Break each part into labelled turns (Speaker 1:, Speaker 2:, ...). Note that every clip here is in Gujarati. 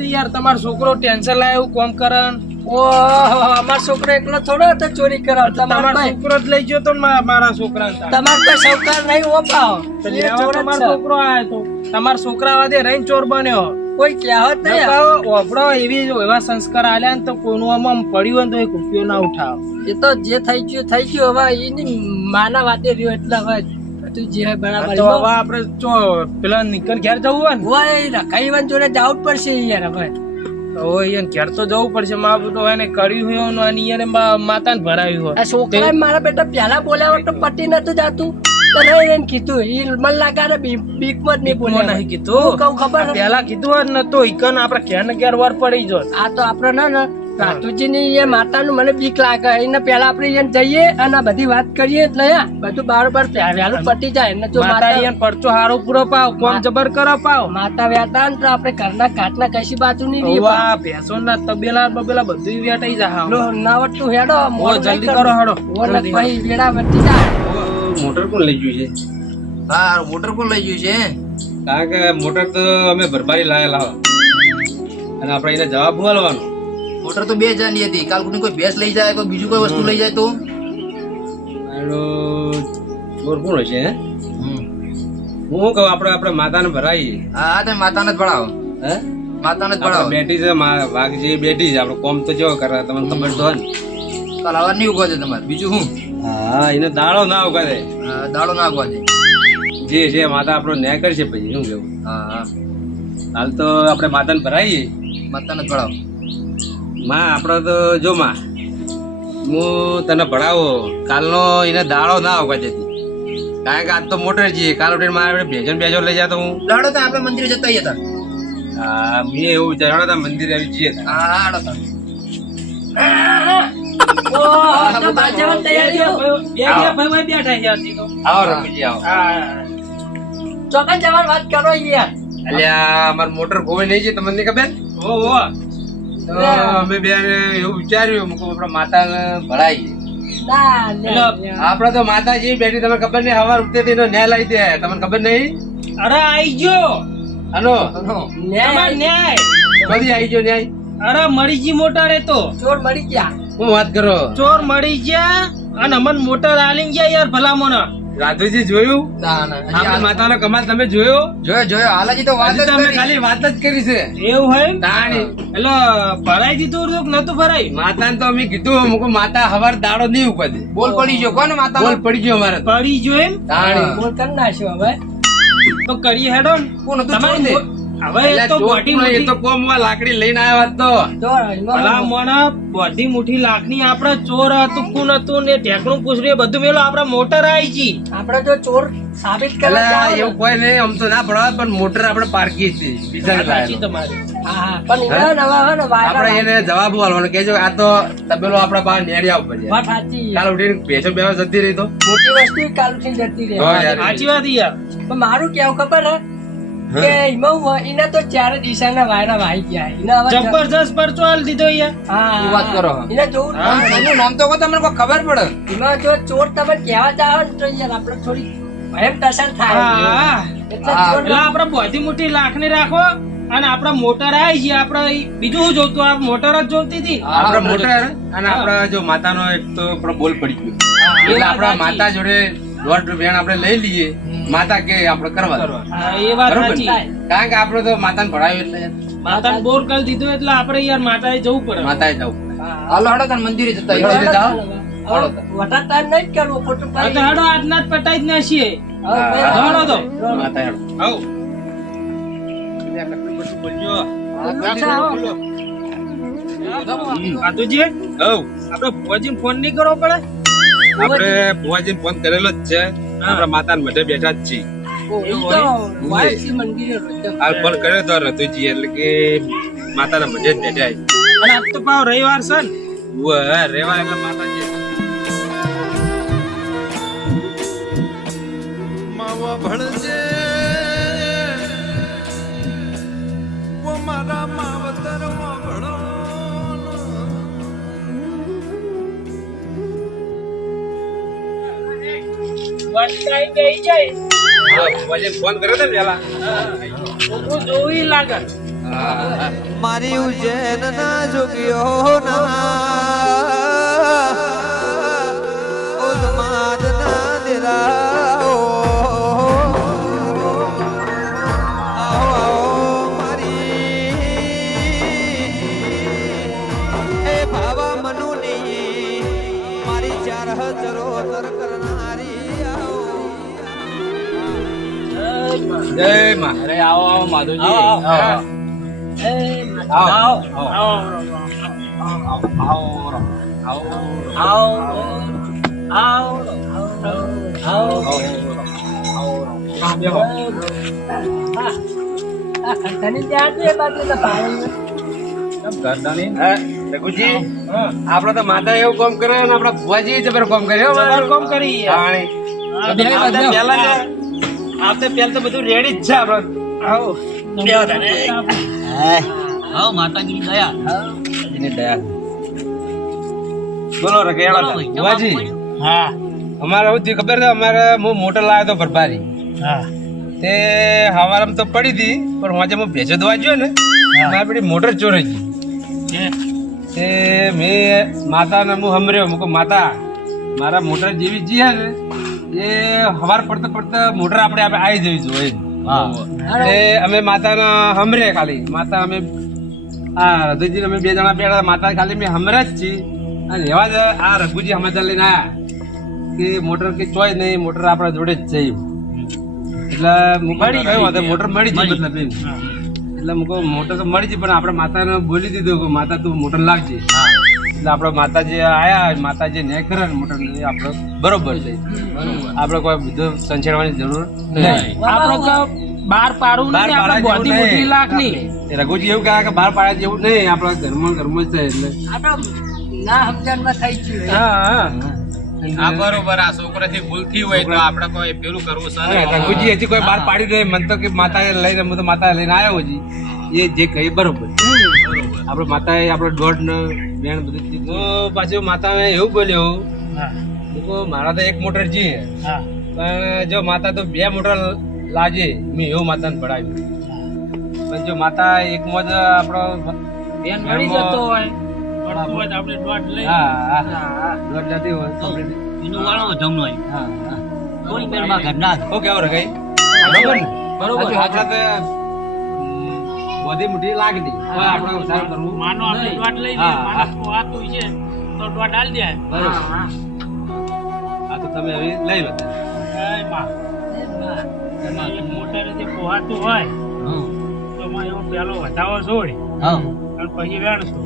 Speaker 1: નહીં યાર તમારો છોકરો ટેન્શન લાય એવું કોમ કરે ને.
Speaker 2: ઓહો અમાર છોકરો એકલો થોડો હતો ચોરી કરવા. તમારો
Speaker 1: છોકરો જ લઈ ગયો તો મારા છોકરા.
Speaker 2: તમાર કોઈ સૌકાર નહીં એ
Speaker 1: લેવા
Speaker 2: જ
Speaker 1: તમારો છોકરો આવ્યો તો. તમારા છોકરા વાદે રહીને ચોર બન્યો.
Speaker 2: કોઈ કહેવત નહીં
Speaker 1: ઓફડો એવી એવા સંસ્કાર આલ્યા ને તો કોનું આમ આમ પડ્યું હોય ને તો એક રૂપિયો ના ઉઠાવ.
Speaker 2: એ તો જે થઈ ગયું થઈ ગયું. હવે એની માના વાતે રહ્યો એટલે હવે બધું જે બરાબર
Speaker 1: તો હવે આપણે ચો પેલા નીકળ ઘેર જવું હોય ને?
Speaker 2: હોય રખાઈવાન જોડે જવું પડશે યાર હવે.
Speaker 1: તો ઘેર તો જવું પડશે મા તો એને કર્યું હોય ને અને એને માતાને ભરાયું હોય.
Speaker 2: છોકરા મારા બેટા પેલા બોલ્યા તો પટી નતું જાતું. તો નહીં એને કીધું ઈ મન લાગે આને બી- બીકમાં જ નહીં બોલ્યા
Speaker 1: નહીં કીધું.
Speaker 2: કહું ખબર
Speaker 1: પેલા કીધું ને તો ઈકન આપણે ઘેર ને ઘેર વાર પડી જો
Speaker 2: આ તો આપડે ના ને. કાતુજી ની એ માતાનું મને બીક લાગે. એને પેલા આપણે એને જઈએ અને બધી વાત કરીએ એટલે હે, બધું બારોબાર વહેલું પટી જાય. ને જો
Speaker 1: માતા એને પરચો હારો પૂરો પાવ કોમ જબર કરો પાવ
Speaker 2: માતા વેતા ને તો આપણે ઘરના કાટના કશી બાજુ નહીં રહી
Speaker 1: વાહ ભેંસો ના તબેલા બબેલા બધું વેટાઈ જાય
Speaker 2: લો, નાવટનું હેડો મો
Speaker 1: જલ્દી કરો, હેડો. ઓ
Speaker 2: ભાઈ વેડા વટી જાય.
Speaker 3: મોટર કોણ લઈ ગયું છે?
Speaker 4: હા મોટર કોણ લઈ ગયું છે?
Speaker 3: કારણ કે મોટર તો અમે ભરપાઈ લાયેલા અને આપણે એને જવાબ બોલવાનો
Speaker 4: મોટર તો બે હજારની હતી. કાલ કોઈ કોઈ ભેંસ લઈ જાય કોઈ બીજું કોઈ વસ્તુ લઈ જાય તો?
Speaker 3: ચોર કોણ હશે હે? હું શું કહું આપણે આપણે માતાને ભરાઈએ.
Speaker 4: હા તમે માતાને જ ભરાવો
Speaker 3: હે?
Speaker 4: માતાને જ ભરાવો
Speaker 3: બેઠી છે મા- વાઘ જે બેઠી છે આપણે કોમ તો જેવો કરે તમને ખબર તો ને.
Speaker 4: કાલ અવાર નહીં ઉગવા દે તમારે. બીજું શું?
Speaker 3: હા એને દાડો ના ઉગવા
Speaker 4: હા, દાડો ના ઉગવા દે
Speaker 3: જે છે માતા આપણો ન્યાય કરશે પછી શું કેવું
Speaker 4: હા
Speaker 3: હાલ તો આપણે માતાને ભરાઈએ.
Speaker 4: માતાને જ ભણાવો.
Speaker 3: માં આપણે તો જો માં હું તને ભણાવો કાલનો એને દાડો ના આવવા જતી કારણ કે આજ તો મોટર છીએ કાલ ઉઠીને મારે ભેજન ભેજો લઈ જતો હું.
Speaker 4: દાડો તો આપણે મંદિરે જતા હતા.
Speaker 3: હા મેં એવું વિચાર્યો હતા મંદિરે આવી જઈએ
Speaker 4: હા હા હાલો તાર.
Speaker 2: ઓહો, તો બાજામાં તૈયારીઓ.
Speaker 1: બે બે ભાઈ ભાઈ બેઠા છે હજી તો.
Speaker 3: આવો રમીજી આવો.
Speaker 1: હા.
Speaker 2: ચોકન જવાની વાત કરો યાર.
Speaker 3: અલ્યા અમાર મોટર ખોવાઈ નહીં છે તમને ખબર?
Speaker 1: ઓ.
Speaker 3: અમે બે એવું વિચાર્યું આપણા માતા.
Speaker 2: લે.
Speaker 3: આપડે તો માતાજી બેઠી તમને ખબર નહીં હવાર ઉઠતે તેનો ન્યાય લાવી દે. તમને ખબર નહીં?
Speaker 1: અરે આઈ ગયો.
Speaker 3: હલો?
Speaker 2: ન્યાય.
Speaker 1: ન્યાય.
Speaker 3: કદી આઈ ગયો ન્યાય?
Speaker 1: અરે મળી જી મોટા એ તો.
Speaker 2: ચોર મળી ગયા.
Speaker 3: હું વાત કરો?
Speaker 1: ચોર મળી ગયા અને અમન મોટર આલી ગયા યાર ભલામણ.
Speaker 3: રાધુજી જોયું?
Speaker 4: ના ના
Speaker 3: માતાનો કમાલ તમે જોયો?
Speaker 4: જોયો જોયો. હાલાજી તો વાત
Speaker 3: તો
Speaker 4: કરી.
Speaker 3: ખાલી વાત જ કરી છે.
Speaker 1: એવું હોય?
Speaker 3: તાણી
Speaker 1: એટલે ભરાઈ દીધું હતું નતું ભરાય
Speaker 3: માતાને તો અમે કીધું અમુક માતા હવાર દાડો નહીં ઉપાડે
Speaker 4: બોલ પડી ગયો. કોને માતા
Speaker 3: બોલ પડી ગયો અમારે.
Speaker 1: પડી જો એમ?
Speaker 3: તાણી
Speaker 2: બોલ કરી નાખ્યો હવે.
Speaker 1: તો કરીએ હેડો ને.
Speaker 4: કોણ હતું?
Speaker 1: તમારી હવે તો
Speaker 3: કોમમાં લાકડી લઈને આવ્યા તો.
Speaker 1: ચોર હતું કોણ હતું ને ઢેકણું પૂછડું બધું મેલો આપડે મોટર આવી જી.
Speaker 2: આપણે જો ચોર સાબિત કરવા
Speaker 3: એટલે
Speaker 2: જાઓ ને-
Speaker 3: એવું કોઈ નહીં આમ તો ના ભરાવે પણ મોટર આપણે પાર્કી છે બીજા
Speaker 1: તમારી.
Speaker 2: હા હા પણ એના નવા હે ને વાયરા
Speaker 3: આપણે એને જવાબ આપવાનો કેજો આ તો તબેલો આપડા બહાર નેડી
Speaker 2: સાચી.
Speaker 3: કાલ ઉઠીને ભેસો બેવા જતી રહી તો?
Speaker 2: મોટી વસ્તુ કાલથી જતી રહી.
Speaker 1: સાચી વાત યાર.
Speaker 2: મારું કેવું ખબર હે? કે એમાં હું- તો ચાર દિશાના વાયરા વાઈ ગયા. એને
Speaker 1: જબરજસ્ત પરચો આલી દીધો યાર
Speaker 2: હા.
Speaker 4: વાત કરો?
Speaker 2: એને જોવું જ
Speaker 4: હા,
Speaker 2: પડે.
Speaker 4: એનું નામ તો તમને કોઈ ખબર પડે.
Speaker 2: એમાં જો ચોર તમે કહેવા જાઓ તો યાર આપણે થોડી ભયમ ટસર થાય. એટલે
Speaker 1: આપણે બધી મોટી લાખની રાખો અને આપડા મોટર આવી છે. આપડે બીજું શું જોતું? આ મોટર જ જોતી હતી?
Speaker 3: આપડે મોટર. અને આપડા જો માતાનો એક તો આપણો બોલ પડી ગયો. એટલે આપડા માતા જોડે દોઢ રૂપિયા આપણે લઈ લઈએ. માતા કે આપણે કરવા
Speaker 1: એ વાત સાચી.
Speaker 3: કારણ કે આપણે તો માતાને ભણાવ્યું એટલે
Speaker 1: માતાને બોર કરી દીધું એટલે આપડે યાર માતાએ જવું પડે.
Speaker 3: માતાએ જવું પડે.
Speaker 4: હાલો હડો મંદિરે જતા
Speaker 3: મંદિરે જાઓ.
Speaker 2: નહીં કરવો, ખોટું
Speaker 1: હા, તો આજના જ પટાઈ જ
Speaker 2: હવે ભાઈ,
Speaker 1: તો
Speaker 3: માતા હડો
Speaker 1: આવો આપડે ભુવાજી ફોન નહીં કરવો પડે?
Speaker 3: આપડે ભુવાજી ફોન કરેલો જ છે. આપણા માતાને મઢે બેઠા જ છીએ. ફોન કર્યો તો રતુજી એટલે કે માતાના મજે જ બેઠા.
Speaker 1: અને આજ તો પાવ રવિવાર છે ને.
Speaker 3: રવિવાર રેવા એટલે માતાજી.
Speaker 5: માવા
Speaker 1: વંચાઈ બેહી જાય
Speaker 3: ફોન કર્યો ને પેલા.
Speaker 1: છોકરું જોવી લાગે.
Speaker 5: મારી ઉજ્જૈન ના જોગ્યો ના
Speaker 3: જય માં
Speaker 1: અરે આવો આવો. માધુજી.
Speaker 2: આવો, આવો.
Speaker 3: આપડે તો માતા એવું કામ કરે ને આપડા ભુવાજી જબર કામ કરે હો
Speaker 1: જબર કામ કરી. આપણે પહેલા જ- તો બધું રેડી જ છે આપણે. આવો.
Speaker 4: હા. માતાજીની દયા.
Speaker 3: એની દયા. બોલો રઘેવાળા ભુવાજી
Speaker 1: હા.
Speaker 3: અમારે હું થયું ખબર છે અમારે હું મોટર લાવ્યો હતો ભરભારી
Speaker 1: હા.
Speaker 3: તે હવારમાં તો પડી હતી પણ વાંચે હું ભેજો દવા ગયો ને મારી પેલી મોટર ચોરાઈ ગઈ
Speaker 1: કે
Speaker 3: તે મેં માતાને હું સમર્યો મુકો માતા મારા મોટર જેવી જી હે ને એ હવાર પડતા પડતા મોટર આપણે આપણે આવી જવી જોઈએ એ અમે માતાના હમરે ખાલી. માતા અમે આ રઘુજી અમે બે જણા બેઠા. માતા ખાલી મેં હમરે જ છીએ. અને એવા જ આ રઘુજી સમાચાર લઈને આવ્યા કે મોટર કે ચોય નહીં મોટર આપણા જોડે જ જઈ એટલે મળી ગયો મોટર મળી જાય મતલબ એમ. એટલે મુકો મોટર તો મળી જ પણ આપણે માતાને બોલી દીધું કે માતા તું મોટર લાવજે એટલે આપણે માતાજી આયા માતાજી ને કરે ને મોટર આપણે બરોબર છે. આપણે કોઈ બધું સંછેડવાની જરૂર નહીં.
Speaker 1: આપણો તો બાર પાડું
Speaker 3: બાર
Speaker 1: નહીં આપણે બોધી મોટી
Speaker 3: નહીં. લાખની રઘુજી એવું કહે કે બાર પાડે જેવું નહીં આપણા ઘરમાં ઘરમાં જ છે એટલે.
Speaker 2: ના સમજણમાં થઈ ગયું.
Speaker 3: હા હા.
Speaker 6: આ બરોબર આ છોકરાથી ભૂલથી હોય તો આપણે કોઈ પેલું કરવું છે
Speaker 3: રઘુજી હજી કોઈ બાર પાડી દે મને તો કે માતા લઈને હું તો માતા લઈને આવ્યો હજી. એ જે કહી બરોબર. આપણે માતાએ આપણે દોઢ ને બેન બધું તો પાછું માતાએ એવું બોલ્યું મારા તો એક મોટર જી પણ જો માતા તો બે મોટર લાજે મેં એવું માતાને પડાવ્યું. પણ જો માતા એક માં જ આપણો
Speaker 1: બેન મળી જતો હોય. આપણે દોઢ લઈ.
Speaker 3: હા હા. દોઢ જતી હોય
Speaker 4: એનું વાળો જમનો હોય.
Speaker 3: હા બરોબર.
Speaker 1: બરોબર.
Speaker 3: હજુ આપણે લાગી મોટી લાગતી હવે આપણે ઉધાર કરવું
Speaker 1: માનો આપણે દોઢ લઈ
Speaker 3: લે
Speaker 1: લઈએ. વાત હોય છે તો દોઢ આલ દે.
Speaker 3: બરોબર. આ તો તમે હવે લઈ
Speaker 1: એક મોટર જે પોહાતું હોય તો એમાં પેલો વધાવો છોડ
Speaker 4: હા.
Speaker 1: પછી વેણશું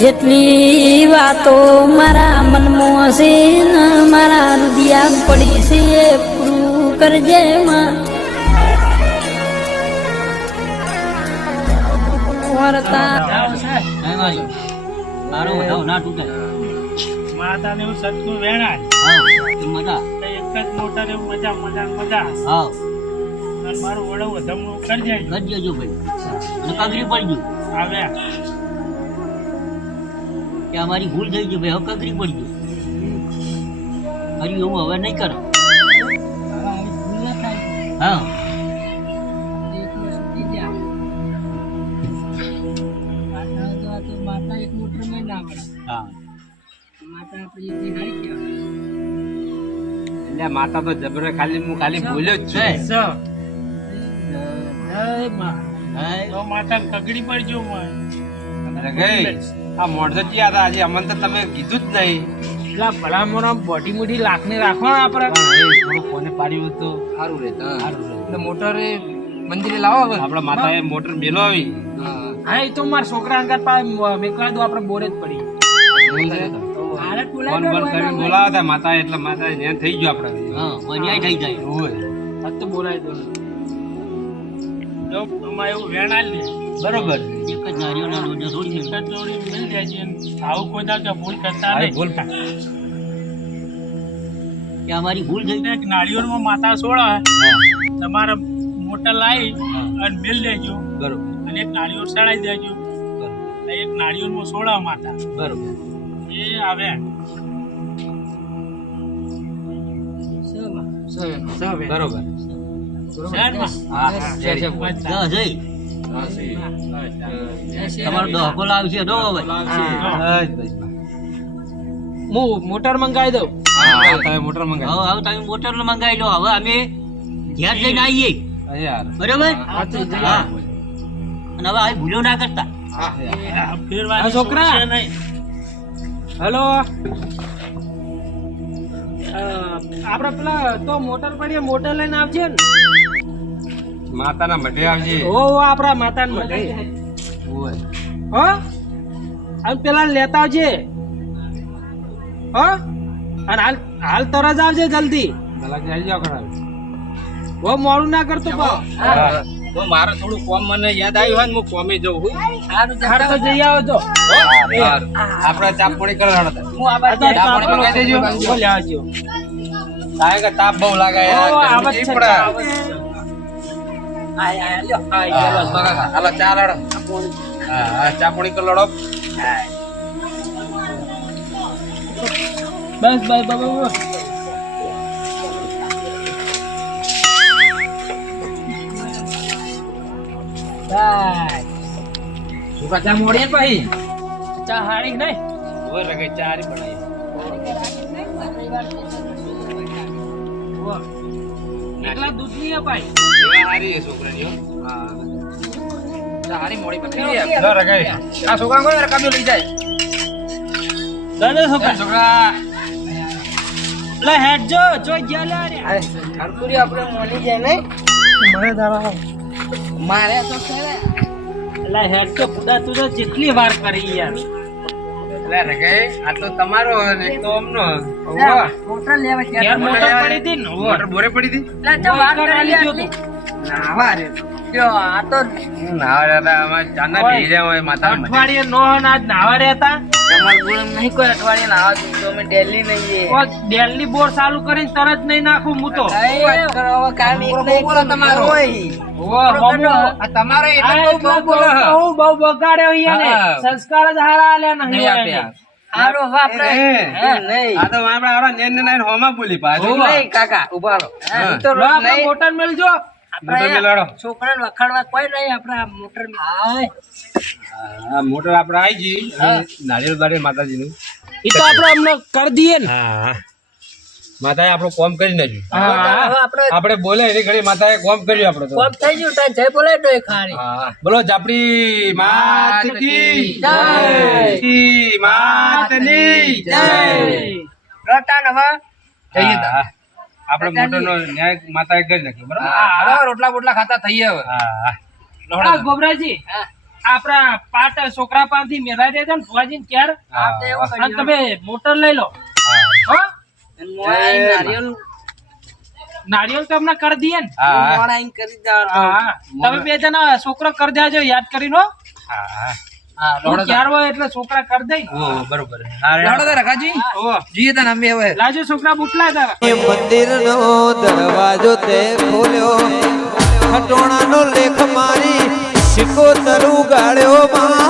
Speaker 7: જેટલી વાતો મારા મનમાં હશે ને મારા રુદિયા પડી છે એ પૂરું કરજે માં.
Speaker 4: મારી. મારો વધારો ના તૂટે.
Speaker 1: માતાને એવું સત્તું
Speaker 4: વેણા મજા.
Speaker 1: એક જ એવું મજા મજા મજા
Speaker 4: હા.
Speaker 1: અને મારું વડો વધમણું કરી જાય
Speaker 4: કરી દેજો ભાઈ. અને કગરી પડી ગયું.
Speaker 1: આવ્યા
Speaker 4: કે અમારી ભૂલ થઈ ગઈ ભાઈ હવે કકરી પડી ગયું ફરી એવું હવે નહીં કરો હા
Speaker 2: એટલી
Speaker 3: માતા તો જબરે ખાલી હું ખાલી બોલ્યો જ છું.
Speaker 1: માતા કગડી પડજો માં.
Speaker 3: અરે ગઈ. આ મોઢો આજે. અમને તો તમે કીધું જ નહીં.
Speaker 1: એટલા ભલા મોણા બોટી મોટી લાખ ને આપણે.
Speaker 3: પાડ્યું તો. સારું રે. સારું
Speaker 2: મોટર મંદિરે લાવો
Speaker 3: આપણા માતાએ મોટર મેલો આવી.
Speaker 1: હા. એ તો મારા છોકરા અંગાત પાસે મેકવા દો આપણે બોરે જ પડી.
Speaker 3: ફોન બંધ કરીને બોલાવા માતા એટલે માતા ધ્યાન થઈ ગયો આપણે.
Speaker 4: હા અન્યાય થઈ જાય.
Speaker 3: હોય
Speaker 1: તો બોલાય તો જો એવું વેણ આલ
Speaker 3: બરોબર.
Speaker 4: એક જ
Speaker 1: એક જ જોડી મિલ જાય છે આવું કોઈ દાડો કે ભૂલ કરતા નહીં.
Speaker 3: ભૂલ.
Speaker 4: કે અમારી ભૂલ થઈ
Speaker 1: એક નાળિયેરમાં માતા સોળા તમારે મોટા લાવી અને મિલ દેજો.
Speaker 3: બરોબર.
Speaker 1: અને એક નાળિયેર સડાઈ દેજો. એક નાળિયેરમાં સોળા માતા.
Speaker 3: બરોબર.
Speaker 1: એ આવે.
Speaker 3: બરોબર? હા,
Speaker 4: તમારો લાવશે
Speaker 1: મોટર મંગાવી દઉં?
Speaker 3: હા, તમે મોટર મંગાવી
Speaker 4: હવે તમે મોટર મંગાવી લો. હવે અમે ઘેર જઈને આવીએ.
Speaker 3: હા,
Speaker 4: બરોબર? હા અને હવે આ ભૂલો ના કરતા.
Speaker 1: છોકરા. હેલો. આપડે પેલા તો મોટર પડીએ મોટર લઈને આવજે ને.
Speaker 3: માતાના મઢે આવજે.
Speaker 1: ઓ ઓ, આપડા માતા ને માટે
Speaker 3: ઓય.
Speaker 1: અને પેલા લેતા આવજે. હ? અને હાલ હાલ તરત આવજે જલ્દી.
Speaker 3: આવી ખરા.
Speaker 1: બહુ મોડું ના કરતો
Speaker 6: તો મારે થોડું કોમ મને યાદ આવ્યું હોય ને હું કોમે જઉં. હું
Speaker 1: હાર તો જઈ આવો તો
Speaker 3: સારું. આપણે ચા પાણી કરવા
Speaker 1: હું આ બાજુ
Speaker 3: ચા પાણી મંગાવી દેજો.
Speaker 1: આવજો.
Speaker 3: કારણ કે તાપ બહુ લાગે યાર.
Speaker 1: ઓ,
Speaker 3: ગરમી
Speaker 1: આવત
Speaker 3: નહીં
Speaker 1: છે,
Speaker 3: પડે.
Speaker 1: આવત છે. આય, આય, લ્યો. આય,
Speaker 3: હા,
Speaker 1: ગેલો.
Speaker 3: બસ કાકા. હાલો ચા લડો હા હા, ચા પાણી કરી લડો
Speaker 1: બસ બસ બસ બસ બસ.
Speaker 3: સુકા ચા મોડીએ પછી
Speaker 1: ચા હારી નહીં
Speaker 3: ઓય રગે ચા હારી બનાવી
Speaker 1: ઊભો. એકલા દૂધ નહીં અપાય.
Speaker 3: સેવા હારી છોકરાની હા. ચા મોડી પકડી લે. આ છોકરા કોઈ રકાબ્યો લઈ જાય.
Speaker 1: દાદા છોકરા
Speaker 3: છોકરા.
Speaker 1: લે હેડ જો જો ગયા લે રે
Speaker 2: હરકુરી આપણે મળી જાય નહીં
Speaker 1: મને દાડા
Speaker 2: મારે તો ખરા
Speaker 1: લે હેડ તો ખુદા તું તો જેટલી વાર કરી યાર.
Speaker 3: લે રગે આ તો તમારો ને તો અમનો ઓવા.
Speaker 2: મોટર લેવા
Speaker 1: યાર મોટર પડી હતી ને
Speaker 3: મોટર બોરે પડી હતી?
Speaker 2: એટલે જો વાત કરી લે
Speaker 1: ગયો
Speaker 2: આટલી.
Speaker 1: તું.
Speaker 3: નાવા રે.
Speaker 2: જો આ તો
Speaker 3: નાવા રહેતા ચાના. હોય માતા
Speaker 1: અઠવાડિયે નો નાવા રહેતા
Speaker 2: તમાર ગુણ નહીં કોઈ અઠવાડિયે ના આવતું તો અમે દિલ્હી નહીં
Speaker 1: ઓ દિલ્હી બોર ચાલુ કરીને તરત નહીં નાખું હું તો.
Speaker 2: કામ એક ને તમારો.
Speaker 1: મમ્મો
Speaker 3: તમારે
Speaker 1: બહુ બહુ બગાડ્યો ઈયાને. સંસ્કાર જ હારા આલ્યા નહીં
Speaker 3: નહીં
Speaker 1: હોય
Speaker 3: આપ્યા.
Speaker 1: એને.
Speaker 2: હારો હવે આપણે
Speaker 3: હે.
Speaker 2: નહીં.
Speaker 3: આ તો આપણે આવડા નેન નેન હોમાં બોલી પાછું.
Speaker 2: નહીં કાકા ઊભા રહો. તો
Speaker 1: લો આપણે
Speaker 2: નહીં.
Speaker 1: મોટર
Speaker 2: છોકરાને વખાડવા કોઈ નહીં આપણા મોટર હાય.
Speaker 3: આ મોટર આપણે આવી ગઈ. નારિયેલ બારિયેળ માતાજીનું.
Speaker 1: એ તો આપણે અમને કરી દઈએ ને.
Speaker 3: હા. માતાએ આપણું કોમ કરી નાખ્યું.
Speaker 1: હા
Speaker 2: આપણે
Speaker 3: આપણે બોલે એની ઘડી માતાએ કોમ કર્યું આપણે તો.
Speaker 2: કોમ થઈ ગયું તાર જય બોલે તો એ
Speaker 3: બોલો જાપડી માત કી
Speaker 2: જય.
Speaker 3: કી માતની જય.
Speaker 2: રટાન હવે
Speaker 3: જઈએ તા. આપણે મોટરનો ન્યાય માતાએ કરી નાખ્યો બરાબર?
Speaker 1: હા.
Speaker 3: રોટલા બોટલા ખાતા થઈએ હવે. હા
Speaker 1: ગોબરાજી આપણા પાટ છોકરા પાસેથી મેળાઈ દેજો ને ભુવાજીને ક્યાર?
Speaker 2: આપણે એવું
Speaker 3: હા.
Speaker 1: અને તમે મોટર લઈ લો. હો
Speaker 2: નારિયેલ.
Speaker 1: તો હમણાં કરી દઈએ ને.
Speaker 2: કરી
Speaker 1: તમે બે જણા છોકરો કરી દેજો યાદ કરી દઈ
Speaker 3: બરોબર.
Speaker 1: લાજો છોકરા બુટલા
Speaker 5: એ મંદિરનો દરવાજો તે ખોલ્યો. લેખ મારી. માં